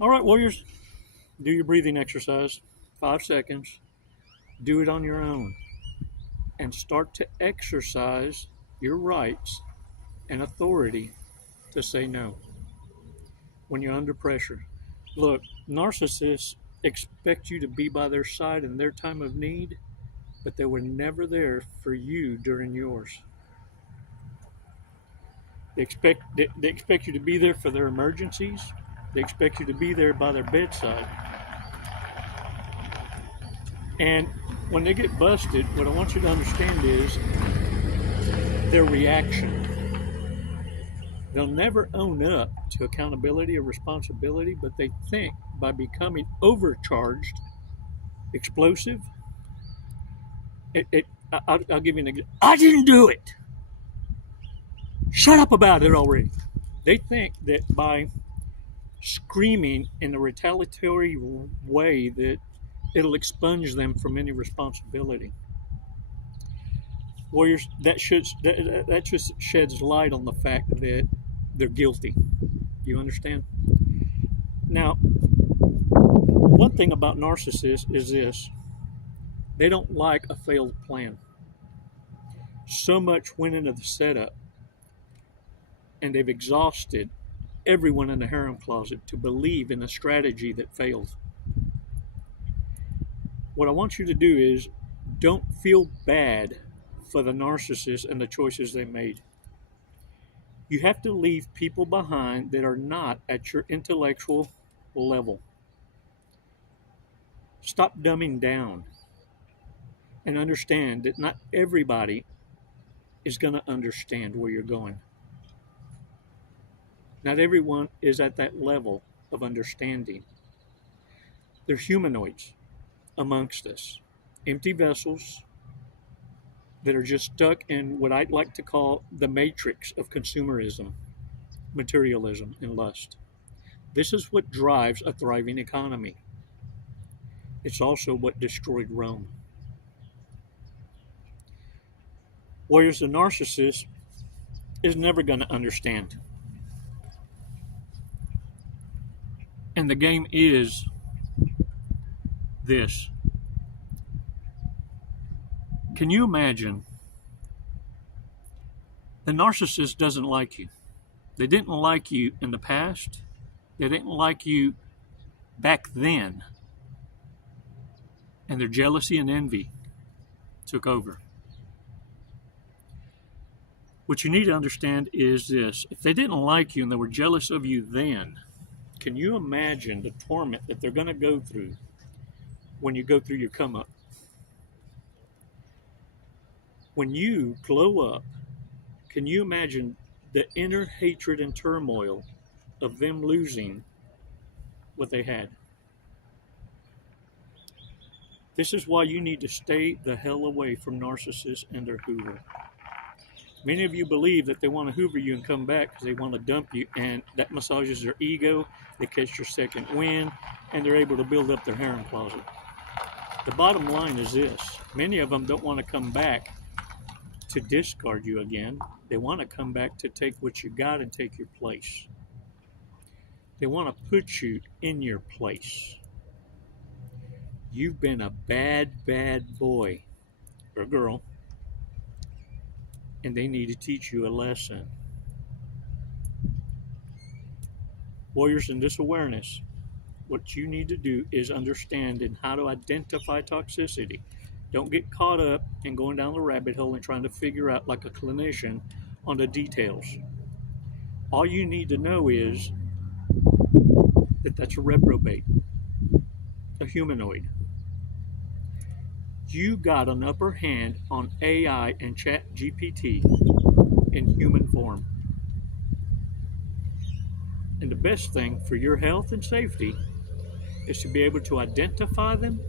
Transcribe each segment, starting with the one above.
All right, warriors, do your breathing exercise. 5 seconds. Do it on your own and start to exercise your rights and authority to say no when you're under pressure. Look, narcissists expect you to be by their side in their time of need, but they were never there for you during yours. They expect you to be there for their emergencies. They expect you to be there by their bedside. And when they get busted, what I want you to understand is their reaction. They'll never own up to accountability or responsibility, but they think by becoming overcharged, explosive, I'll give you an example. I didn't do it. Shut up about it already. They think that by screaming in a retaliatory way that it'll expunge them from any responsibility. Warriors, that just sheds light on the fact that they're guilty. You understand? Now, one thing about narcissists is this: they don't like a failed plan. So much went into the setup, and they've exhausted everyone in the harem closet to believe in a strategy that failed. What I want you to do is don't feel bad for the narcissist and the choices they made. You have to leave people behind that are not at your intellectual level. Stop dumbing down and understand that not everybody is going to understand where you're going. Not everyone is at that level of understanding. They're humanoids amongst us, empty vessels that are just stuck in what I'd like to call the matrix of consumerism, materialism, and lust. This is what drives a thriving economy. It's also what destroyed Rome. Warriors, the narcissist is never going to understand. And the game is this. Can you imagine? The narcissist doesn't like you. They didn't like you in the past. They didn't like you back then. And their jealousy and envy took over. What you need to understand is this: if they didn't like you and they were jealous of you then, can you imagine the torment that they're going to go through when you go through your come up? When you glow up, can you imagine the inner hatred and turmoil of them losing what they had? This is why you need to stay the hell away from narcissists and their hoover. Many of you believe that they want to hoover you and come back because they want to dump you, and that massages their ego, they catch your second wind, and they're able to build up their harem closet. The bottom line is this: many of them don't want to come back to discard you again. They want to come back to take what you got and take your place. They want to put you in your place. You've been a bad, bad boy or girl, and they need to teach you a lesson. Warriors, in this awareness, what you need to do is understand and how to identify toxicity. Don't get caught up in going down the rabbit hole and trying to figure out like a clinician on the details. All you need to know is that that's a reprobate, a humanoid. You got an upper hand on AI and Chat GPT in human form. And the best thing for your health and safety is to be able to identify them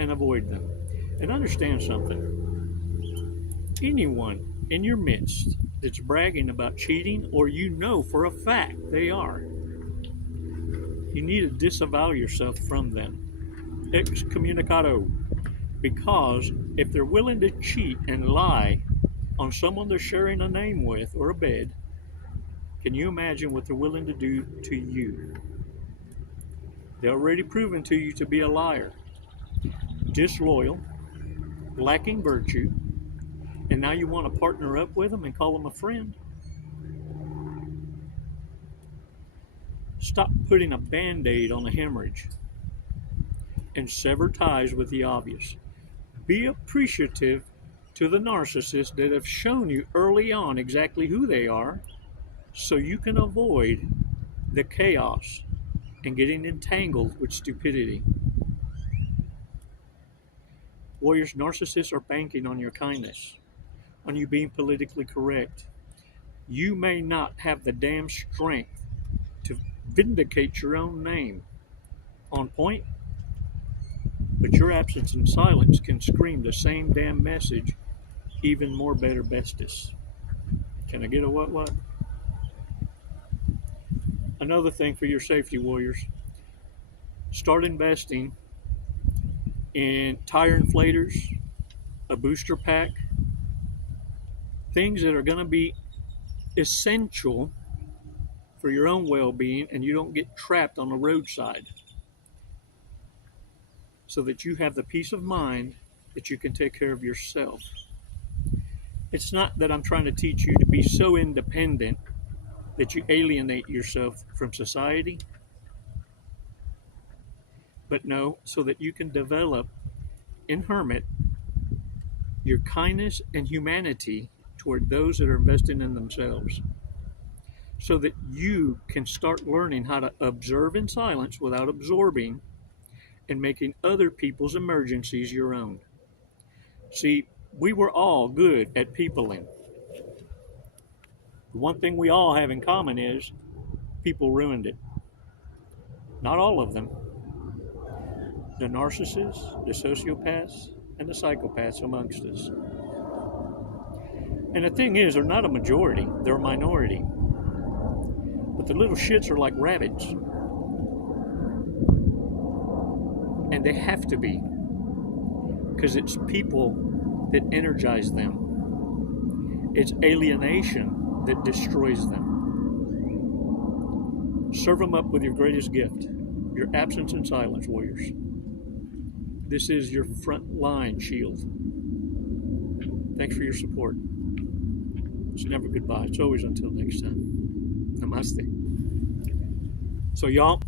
and avoid them. And understand something. Anyone in your midst that's bragging about cheating, or you know for a fact they are, you need to disavow yourself from them. Excommunicado. Because if they're willing to cheat and lie on someone they're sharing a name with or a bed, can you imagine what they're willing to do to you? They're already proven to you to be a liar, disloyal, lacking virtue, and now you want to partner up with them and call them a friend? Stop putting a band-aid on a hemorrhage and sever ties with the obvious. Be appreciative to the narcissists that have shown you early on exactly who they are, so you can avoid the chaos and getting entangled with stupidity. Warriors, narcissists are banking on your kindness, on you being politically correct. You may not have the damn strength to vindicate your own name on point, but your absence and silence can scream the same damn message, even more better bestus. Can I get a what? Another thing for your safety, warriors. Start investing in tire inflators, a booster pack, things that are going to be essential for your own well-being, and you don't get trapped on the roadside, so that you have the peace of mind that you can take care of yourself. It's not that I'm trying to teach you to be so independent that you alienate yourself from society, but no, so that you can develop in hermit your kindness and humanity toward those that are investing in themselves, so that you can start learning how to observe in silence without absorbing and making other people's emergencies your own. See, we were all good at peopling. The one thing we all have in common is people ruined it. Not all of them. The narcissists, the sociopaths, and the psychopaths amongst us. And the thing is, they're not a majority, they're a minority. But the little shits are like rabbits. And they have to be, because it's people that energize them. It's alienation that destroys them. Serve them up with your greatest gift, your absence and silence, warriors. This is your front line shield. Thanks for your support. It's never goodbye. It's always until next time. Namaste. So y'all,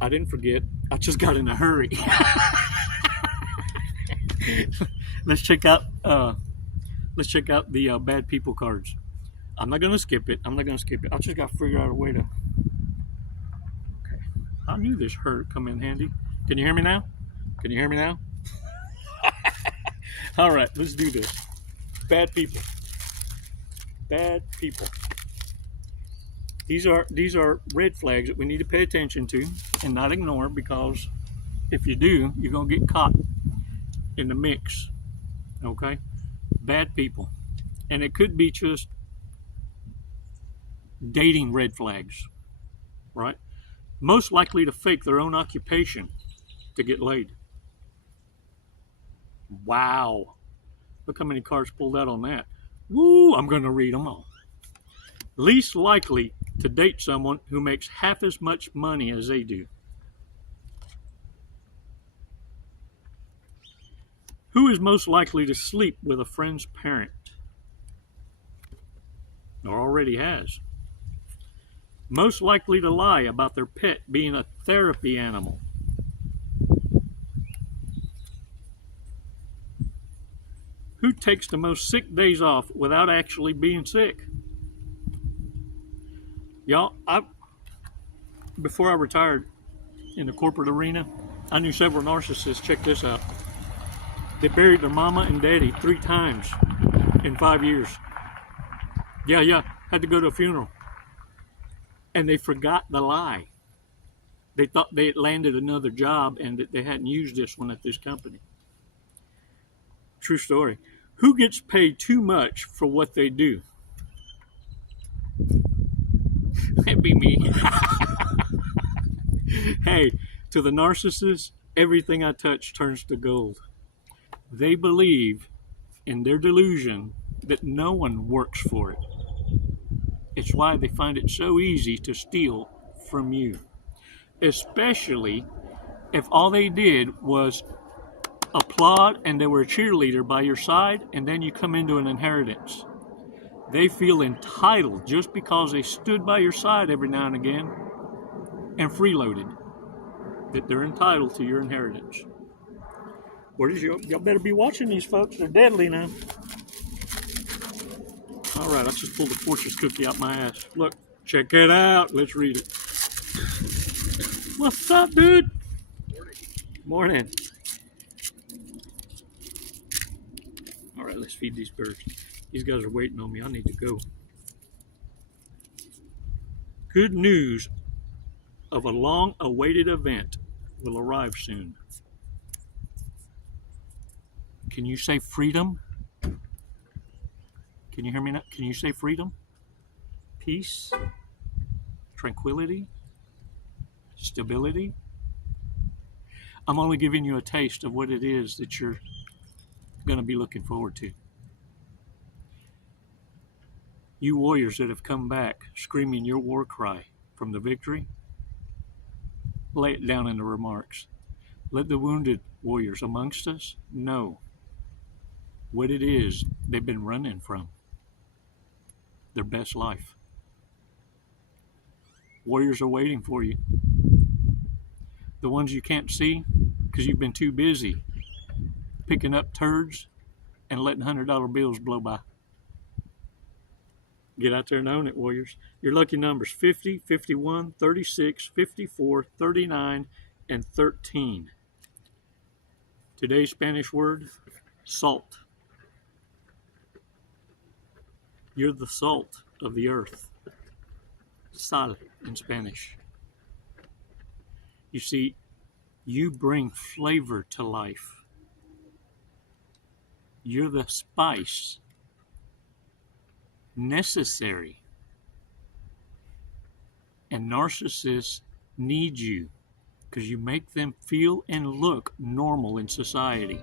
I didn't forget. I just got in a hurry. Let's check out the bad people cards. I'm not gonna skip it. I just got to figure out a way to. Okay. I knew this hurt come in handy. Can you hear me now? All right, let's do this. Bad people. These are red flags that we need to pay attention to and not ignore, because if you do, you're gonna get caught in the mix. Okay? Bad people. And it could be just dating red flags, right? Most likely to fake their own occupation to get laid. Wow. Look how many cards pulled out on that. Woo, I'm going to read them all. Least likely to date someone who makes half as much money as they do. Who is most likely to sleep with a friend's parent? Or already has. Most likely to lie about their pet being a therapy animal. Who takes the most sick days off without actually being sick? Y'all, before I retired in the corporate arena, I knew several narcissists. Check this out. They buried their mama and daddy 3 times in 5 years. Yeah, had to go to a funeral. And they forgot the lie. They thought they had landed another job and that they hadn't used this one at this company. True story. Who gets paid too much for what they do? That'd be me. Hey, to the narcissist, everything I touch turns to gold. They believe in their delusion that no one works for it. It's why they find it so easy to steal from you, especially if all they did was applaud and they were a cheerleader by your side, and then you come into an inheritance, they feel entitled just because they stood by your side every now and again and freeloaded, that they're entitled to your inheritance. Y'all better be watching these folks. They're deadly now. All right, I just pulled the fortune cookie out my ass. Look, check it out. Let's read it. What's up, dude? Morning. All right, let's feed these birds. These guys are waiting on me. I need to go. Good news of a long-awaited event will arrive soon. Can you say freedom? Can you hear me now? Can you say freedom? Peace? Tranquility? Stability? I'm only giving you a taste of what it is that you're going to be looking forward to. You warriors that have come back screaming your war cry from the victory, lay it down in the remarks. Let the wounded warriors amongst us know what it is they've been running from, their best life. Warriors are waiting for you. The ones you can't see because you've been too busy picking up turds and letting $100 bills blow by. Get out there and own it, warriors. Your lucky numbers 50, 51, 36, 54, 39, and 13. Today's Spanish word, salt. You're the salt of the earth. Sal in Spanish. You see, you bring flavor to life. You're the spice necessary. And narcissists need you because you make them feel and look normal in society.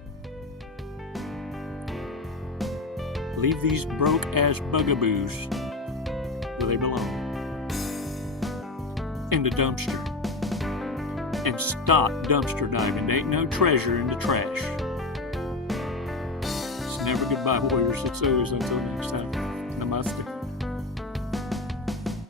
Leave these broke-ass bugaboos where they belong. In the dumpster. And stop dumpster diving. There ain't no treasure in the trash. It's never goodbye, warriors. It's always until next time. Namaste.